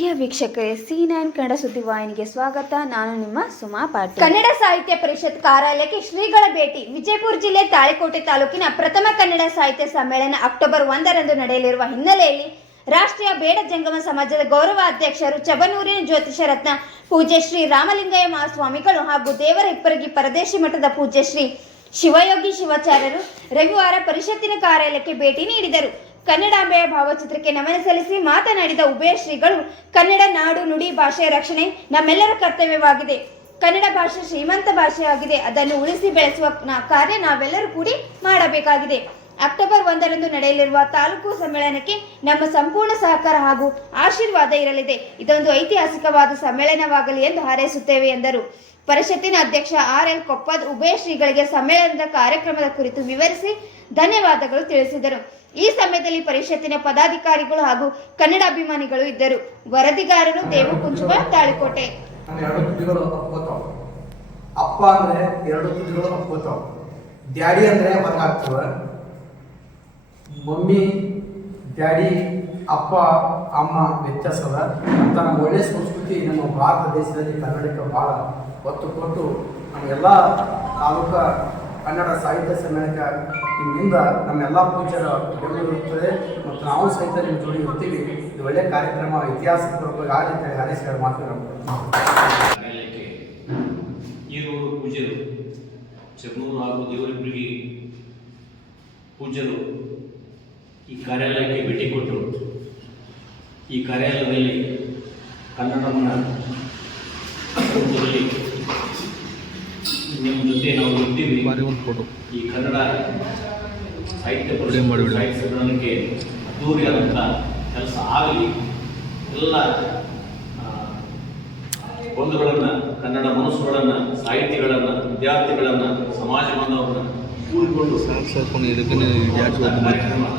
ಪ್ರಿಯ ವೀಕ್ಷಕರೇ, C9 ಕನ್ನಡ ಸುದ್ದಿವಾಹಿನಿಗೆ ಸ್ವಾಗತ. ನಾನು ನಿಮ್ಮ ಸುಮಾ ಪಾಟೀಲ್. ಕನ್ನಡ ಸಾಹಿತ್ಯ ಪರಿಷತ್ ಕಾರ್ಯಾಲಯಕ್ಕೆ ಶ್ರೀಗಳ ಭೇಟಿ. ವಿಜಯಪುರ ಜಿಲ್ಲೆ ತಾಳಿಕೋಟೆ ತಾಲೂಕಿನ ಪ್ರಥಮ ಕನ್ನಡ ಸಾಹಿತ್ಯ ಸಮ್ಮೇಳನ ಅಕ್ಟೋಬರ್ 1ರಂದು ನಡೆಯಲಿರುವ ಹಿನ್ನೆಲೆಯಲ್ಲಿ ರಾಷ್ಟ್ರೀಯ ಬೇಡ ಜಂಗಮ ಸಮಾಜದ ಗೌರವ ಅಧ್ಯಕ್ಷರು ಚಬನೂರಿನ ಜ್ಯೋತಿಷ ರತ್ನ ಪೂಜ್ಯ ಶ್ರೀ ರಾಮಲಿಂಗಯ್ಯ ಮಹಾಸ್ವಾಮಿಗಳು ಹಾಗೂ ದೇವರ ಹಿಪ್ಪರಗಿ ಪರದೇಶಿ ಮಠದ ಪೂಜ್ಯ ಶ್ರೀ ಶಿವಯೋಗಿ ಶಿವಾಚಾರ್ಯರು ರವಿವಾರ ಪರಿಷತ್ತಿನ ಕಾರ್ಯಾಲಯಕ್ಕೆ ಭೇಟಿ ನೀಡಿದರು. ಕನ್ನಡಾಂಬೆಯ ಭಾವಚಿತ್ರಕ್ಕೆ ನಮನ ಸಲ್ಲಿಸಿ ಮಾತನಾಡಿದ ಉಭಯ ಶ್ರೀಗಳು, ಕನ್ನಡ ನಾಡು ನುಡಿ ಭಾಷೆಯ ರಕ್ಷಣೆ ನಮ್ಮೆಲ್ಲರ ಕರ್ತವ್ಯವಾಗಿದೆ. ಕನ್ನಡ ಭಾಷೆ ಶ್ರೀಮಂತ ಭಾಷೆಯಾಗಿದೆ. ಅದನ್ನು ಉಳಿಸಿ ಬೆಳೆಸುವ ಕಾರ್ಯ ನಾವೆಲ್ಲರೂ ಕೂಡಿ ಮಾಡಬೇಕಾಗಿದೆ. ಅಕ್ಟೋಬರ್ 1ರಂದು ನಡೆಯಲಿರುವ ತಾಲೂಕು ಸಮ್ಮೇಳನಕ್ಕೆ ನಮ್ಮ ಸಂಪೂರ್ಣ ಸಹಕಾರ ಹಾಗೂ ಆಶೀರ್ವಾದ ಇರಲಿದೆ. ಇದೊಂದು ಐತಿಹಾಸಿಕವಾದ ಸಮ್ಮೇಳನವಾಗಲಿ ಎಂದು ಹಾರೈಸುತ್ತೇವೆ ಎಂದರು. ಪರಿಷತ್ತಿನ ಅಧ್ಯಕ್ಷ RL ಕೊಪ್ಪದ್ ಉಭಯ ಶ್ರೀಗಳಿಗೆ ಸಮ್ಮೇಳನದ ಕಾರ್ಯಕ್ರಮದ ಕುರಿತು ವಿವರಿಸಿ ಧನ್ಯವಾದಗಳು ತಿಳಿಸಿದರು. ಈ ಸಮಯದಲ್ಲಿ ಪರಿಷತ್ತಿನ ಪದಾಧಿಕಾರಿಗಳು ಹಾಗೂ ಕನ್ನಡ ಅಭಿಮಾನಿಗಳು ಇದ್ದರು. ವರದಿಗಾರರು ದೇವು ಕುಂಚುವ, ತಾಳಿಕೋಟೆ. ಅಪ್ಪ ಅಂದ್ರೆ ಎರಡು ತುದಿಗಳು ಅಪ್ಕೋತಾವ, ಡ್ಯಾಡಿ ಅಂದ್ರೆ ಹೊರಗಾಗ್ತವ. ಮಮ್ಮಿ, ಡ್ಯಾಡಿ, ಅಪ್ಪ, ಅಮ್ಮ ವ್ಯತ್ಯಾಸದ ಅಂತ ನಮ್ಮ ಒಳ್ಳೆಯ ಸಂಸ್ಕೃತಿ ನಮ್ಮ ಭಾರತ ದೇಶದಲ್ಲಿ ಕನ್ನಡಕ್ಕೆ ಬಹಳ ಒತ್ತು ಕೊಟ್ಟು ನಮಗೆಲ್ಲ ತಾಲೂಕು ಕನ್ನಡ ಸಾಹಿತ್ಯ ಸಮ್ಮೇಳನಕ್ಕೆ ನಿಮ್ಮಿಂದ ನಮ್ಮೆಲ್ಲ ಪೂಜ್ಯರ ಬೆಂಬಲಿರುತ್ತದೆ ಮತ್ತು ನಾವು ಸಹಿತ ನಿಮ್ಮ ಜೋಡಿ ಇರ್ತೀವಿ. ಇದು ಒಳ್ಳೆಯ ಕಾರ್ಯಕ್ರಮ, ಇತಿಹಾಸ ಆಗಲಿ ಅಂತೇಳಿ ಹಾರೈಸಿದ ಕಾರ್ಯಾಲಯಕ್ಕೆ ಈರೂರು ಪೂಜ್ಯರು ಚಬನೂರು ಹಾಗೂ ದೇವರಿಬ್ಬರಿಗೆ ಪೂಜ್ಯರು ಈ ಕಾರ್ಯಾಲಯಕ್ಕೆ ಭೇಟಿ ಕೊಟ್ಟರು. ಈ ಕಾರ್ಯಾಲಯದಲ್ಲಿ ಕನ್ನಡವನ್ನು ನಿಮ್ಮ ಜೊತೆ ನಾವು ಇರ್ತೀವಿ. ಈ ಕನ್ನಡ ಸಾಹಿತ್ಯ ಸಮ್ಮೇಳನಕ್ಕೆ ಅದ್ದೂರಿಯಾದಂಥ ಕೆಲಸ ಆಗಲಿ. ಎಲ್ಲ ಬಂಧುಗಳನ್ನು, ಕನ್ನಡ ಮನಸ್ಸುಗಳನ್ನು, ಸಾಹಿತಿಗಳನ್ನು, ವಿದ್ಯಾರ್ಥಿಗಳನ್ನು, ಸಮಾಜ ಬಾಂಧವರನ್ನು ಕೂಡಿಕೊಂಡು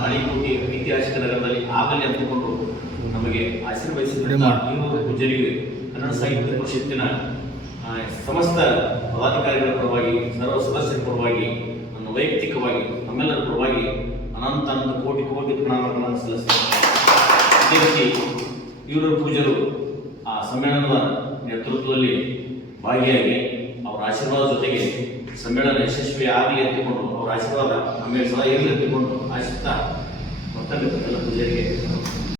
ತಾಳಿಕೋಟೆ ಐತಿಹಾಸಿಕ ನಗರದಲ್ಲಿ ಆಗಲಿ ಅಂದುಕೊಂಡು ನಮಗೆ ಆಶೀರ್ವದಿಸಿದ ಪೂಜ್ಯರಿಗೆ ಕನ್ನಡ ಸಾಹಿತ್ಯ ಪರಿಷತ್ತಿನ ಸಮಸ್ತ ಪದಾಧಿಕಾರಿಗಳ ಪರವಾಗಿ, ಸರ್ವ ಸದಸ್ಯರ ಪರವಾಗಿ, ನನ್ನ ವೈಯಕ್ತಿಕವಾಗಿ ನಮ್ಮೆಲ್ಲರ ಪರವಾಗಿ ಅನಂತ ಕೋಟಿ ಪ್ರಣಾಮಗಳನ್ನು ಸಲ್ಲಿಸ್ತೇನೆ. ಅದೇ ರೀತಿ ಈರೂರು ಪೂಜ್ಯರು ಆ ಸಮ್ಮೇಳನದ ನೇತೃತ್ವದಲ್ಲಿ ಭಾಗಿಯಾಗಿ ಅವರ ಆಶೀರ್ವಾದ ಜೊತೆಗೆ ಸಮ್ಮೇಳನ ಯಶಸ್ವಿ ಆಗಲಿ ಅಂತಿಕೊಂಡು ಅವರ ಆಶೀರ್ವಾದ ನಮಗೆ ಸಹ ಇರಲಿ ಅಂತಿಕೊಂಡು ಆಶಿಸ್ತಾ ಮತ್ತೊಮ್ಮೆ ಎಲ್ಲ ಪೂಜೆಗೆ